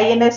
INS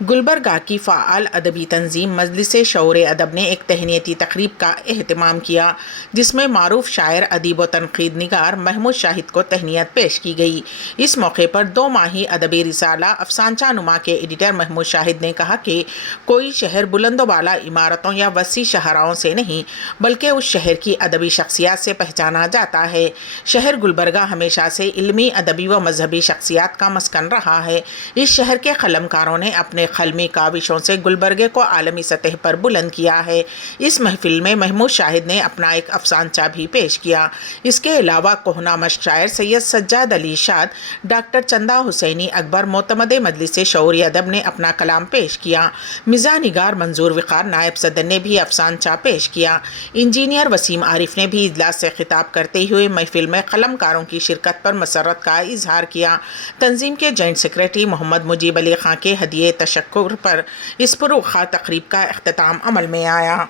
Gulbarga کی فعال ادبی تنظیم مجلس شعور ادب نے ایک تہنیتی تقریب کا اہتمام کیا جس میں معروف شاعر ادیب و تنقید نگار محمود شاہد کو تہنیت پیش کی گئی۔ اس موقع پر 2 ماہی ادبی رسالہ افسانچہ نما کے ایڈیٹر محمود شاہد نے کہا کہ کوئی شہر بلند و بالا عمارتوں یا وسیع شاہراہوں سے نہیں بلکہ اس شہر کی ادبی شخصیات سے پہچانا جاتا ہے۔ شہر گلبرگہ ہمیشہ سے علمی، ادبی و مذہبی شخصیات کا مسکن رہا ہے۔ اس شہر کے قلمکاروں نے اپنے قلمی کاوشوں سے گلبرگے کو عالمی سطح پر بلند کیا ہے۔ اس محفل میں محمود شاہد نے اپنا ایک افسانچہ بھی پیش کیا۔ اس کے علاوہ کوہنا مشق شاعر سید سجاد علی شاد، ڈاکٹر چندہ حسینی اکبر معتمد مجلس شعور ادب نے اپنا کلام پیش کیا۔ مزاح نگار منظور وقار نائب صدر نے بھی افسانچہ پیش کیا۔ انجینئر وسیم عارف نے بھی اجلاس سے خطاب کرتے ہوئے محفل میں قلمکاروں کی شرکت پر مسرت کا اظہار کیا۔ تنظیم کے جوائنٹ سیکریٹری محمد مجیب علی خان کے ہدیہ تشکر پر اس پررخا تقریب کا اختتام عمل میں آیا۔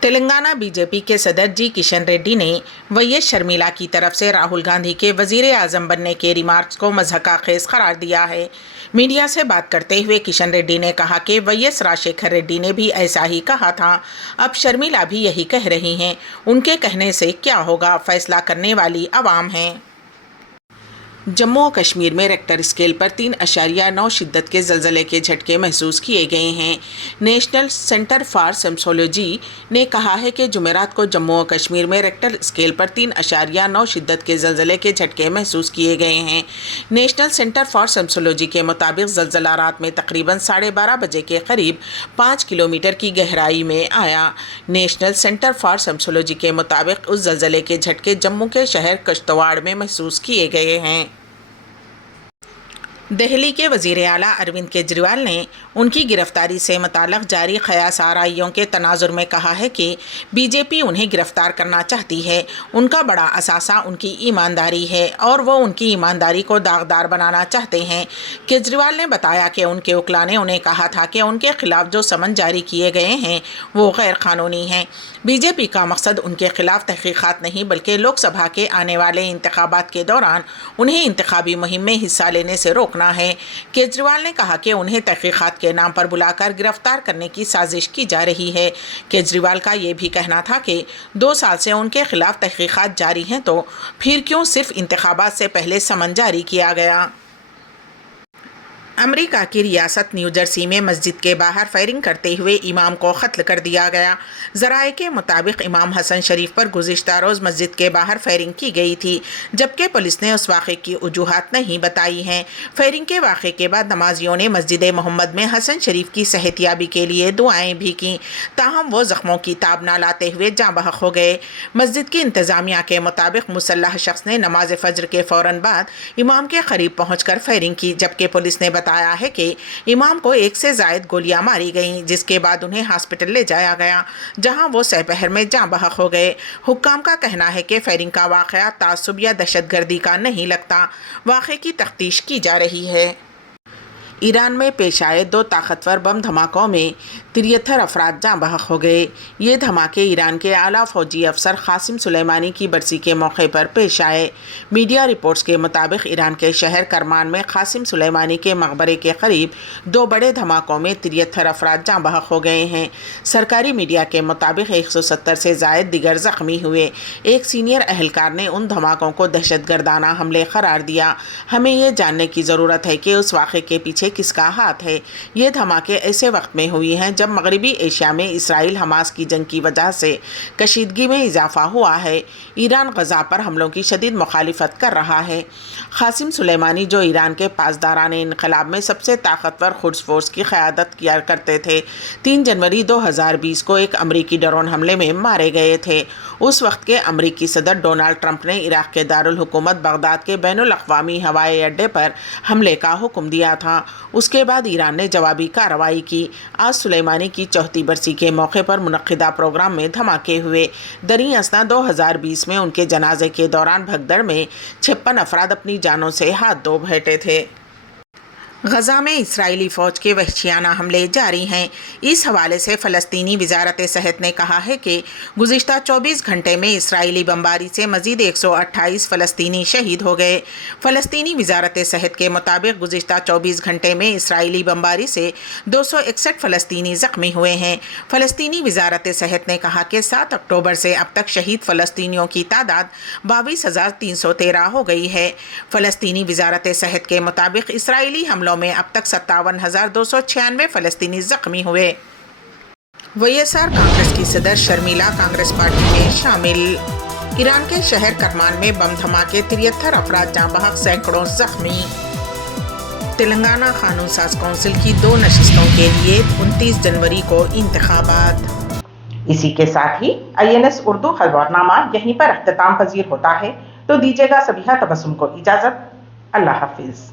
تلنگانہ بی جے پی کے صدر جی کشن ریڈی نے وی ایس شرمیلا کی طرف سے راہل گاندھی کے وزیر اعظم بننے کے ریمارکس کو مضحکہ خیز قرار دیا ہے۔ میڈیا سے بات کرتے ہوئے کشن ریڈی نے کہا کہ وی ایس راجشیکھر ریڈی نے بھی ایسا ہی کہا تھا، اب شرمیلا بھی یہی کہہ رہی ہیں، ان کے کہنے سے کیا ہوگا، فیصلہ کرنے والی عوام ہیں۔ جموں و کشمیر میں ریکٹر اسکیل پر 3.9 شدت کے زلزلے کے جھٹکے محسوس کیے گئے ہیں۔ نیشنل سینٹر فار سیسمولوجی نے کہا ہے کہ جمعرات کو جموں و کشمیر میں ریکٹر اسکیل پر 3.9 شدت کے زلزلے کے جھٹکے محسوس کیے گئے ہیں۔ نیشنل سینٹر فار سیسمولوجی کے مطابق زلزلہ رات میں تقریباً 12:30 بجے کے قریب 5 کلومیٹر کی گہرائی میں آیا۔ نیشنل سینٹر فار سیسمولوجی کے مطابق اس زلزلے کے جھٹکے جموں کے شہر کشتواڑ میں محسوس کیے گئے ہیں۔ دہلی کے وزیر اعلیٰ اروند کیجریوال نے ان کی گرفتاری سے متعلق جاری قیاس آرائیوں کے تناظر میں کہا ہے کہ بی جے پی انہیں گرفتار کرنا چاہتی ہے۔ ان کا بڑا اثاثہ ان کی ایمانداری ہے اور وہ ان کی ایمانداری کو داغدار بنانا چاہتے ہیں۔ کیجریوال نے بتایا کہ ان کے وکلاء نے انہیں کہا تھا کہ ان کے خلاف جو سمن جاری کیے گئے ہیں وہ غیر قانونی ہیں۔ بی جے پی کا مقصد ان کے خلاف تحقیقات نہیں بلکہ لوک سبھا کے آنے والے انتخابات کے دوران انہیں انتخابی مہم میں حصہ لینے سے روکنا ہے۔ کیجریوال نے کہا کہ انہیں تحقیقات کے نام پر بلا کر گرفتار کرنے کی سازش کی جا رہی ہے۔ کیجریوال کا یہ بھی کہنا تھا کہ 2 سال سے ان کے خلاف تحقیقات جاری ہیں تو پھر کیوں صرف انتخابات سے پہلے سمن جاری کیا گیا۔ امریکہ کی ریاست نیو جرسی میں مسجد کے باہر فائرنگ کرتے ہوئے امام کو قتل کر دیا گیا۔ ذرائع کے مطابق امام حسن شریف پر گزشتہ روز مسجد کے باہر فائرنگ کی گئی تھی، جبکہ پولیس نے اس واقعے کی وجوہات نہیں بتائی ہیں۔ فائرنگ کے واقعے کے بعد نمازیوں نے مسجد محمد میں حسن شریف کی صحت یابی کے لیے دعائیں بھی کیں، تاہم وہ زخموں کی تاب نہ لاتے ہوئے جاں بحق ہو گئے۔ مسجد کی انتظامیہ کے مطابق مسلح شخص نے نماز فجر کے فوراً بعد امام کے قریب پہنچ کر فائرنگ کی، جبکہ پولیس نے بتایا ہے کہ امام کو 1 سے زائد گولیاں ماری گئیں، جس کے بعد انہیں ہاسپٹل لے جایا گیا جہاں وہ سہ پہر میں جاں بحق ہو گئے۔ حکام کا کہنا ہے کہ فائرنگ کا واقعہ تعصب یا دہشت گردی کا نہیں لگتا۔ واقعے کی تفتیش کی جا رہی ہے۔ ایران میں پیش آئے 2 طاقتور بم دھماکوں میں 73 افراد جاں بحق ہو گئے۔ یہ دھماکے ایران کے اعلیٰ فوجی افسر قاسم سلیمانی کی برسی کے موقع پر پیش آئے۔ میڈیا رپورٹس کے مطابق ایران کے شہر کرمان میں قاسم سلیمانی کے مقبرے کے قریب 2 بڑے دھماکوں میں 73 افراد جاں بحق ہو گئے ہیں۔ سرکاری میڈیا کے مطابق 170 سے زائد دیگر زخمی ہوئے۔ ایک سینئر اہلکار نے ان دھماکوں کو دہشت گردانہ حملے قرار دیا۔ ہمیں یہ جاننے کی ضرورت ہے کہ اس واقعے کے پیچھے کس کا ہاتھ ہے۔ یہ دھماکے ایسے وقت میں ہوئی ہیں جب مغربی ایشیا میں اسرائیل حماس کی جنگ کی وجہ سے کشیدگی میں اضافہ ہوا ہے۔ ایران غزہ پر حملوں کی شدید مخالفت کر رہا ہے۔ قاسم سلیمانی جو ایران کے پاسداران انقلاب میں سب سے طاقتور قدس فورس کی قیادت کیا کرتے تھے، 3 جنوری 2020 کو ایک امریکی ڈرون حملے میں مارے گئے تھے۔ اس وقت کے امریکی صدر ڈونلڈ ٹرمپ نے عراق کے دارالحکومت بغداد کے بین الاقوامی ہوائی اڈے پر حملے کا حکم دیا تھا۔ اس کے بعد ایران نے جوابی کارروائی کی۔ آج سلیمانی کی 34 برسی کے موقع پر منعقدہ پروگرام میں دھماکے ہوئے۔ دریں اثنا 2020 میں ان کے جنازے کے دوران بھگدڑ میں 56 افراد اپنی جانوں سے ہاتھ دھو بیٹھے تھے۔ غزہ میں اسرائیلی فوج کے وحشیانہ حملے جاری ہیں۔ اس حوالے سے فلسطینی وزارت صحت نے کہا ہے کہ گزشتہ 24 گھنٹے میں اسرائیلی بمباری سے مزید 128 فلسطینی شہید ہو گئے۔ فلسطینی وزارت صحت کے مطابق گزشتہ 24 گھنٹے میں اسرائیلی بمباری سے 261 فلسطینی زخمی ہوئے ہیں۔ فلسطینی وزارت صحت نے کہا کہ 7 اکتوبر سے اب تک شہید فلسطینیوں کی تعداد 22,313 ہو گئی ہے۔ فلسطینی وزارت صحت کے مطابق اسرائیلی حملوں میں اب تک 57,296 فلسطینی زخمی ہوئے۔ وائس آر کانگریس کی صدر شرمیلا کانگریس پارٹی میں شامل۔ ایران کے شہر کرمان میں بم دھماکے، 73 افراد جاں بحق، سینکڑوں زخمی۔ تلنگانہ قانون ساز کونسل کی 2 نشستوں کے لیے 29 جنوری کو انتخابات۔ اسی کے ساتھ ہی INS اردو خبرنامہ یہیں پر اختتام پذیر ہوتا ہے، تو دیجیے گا سبیحہ تبسم کو اجازت۔ اللہ حافظ۔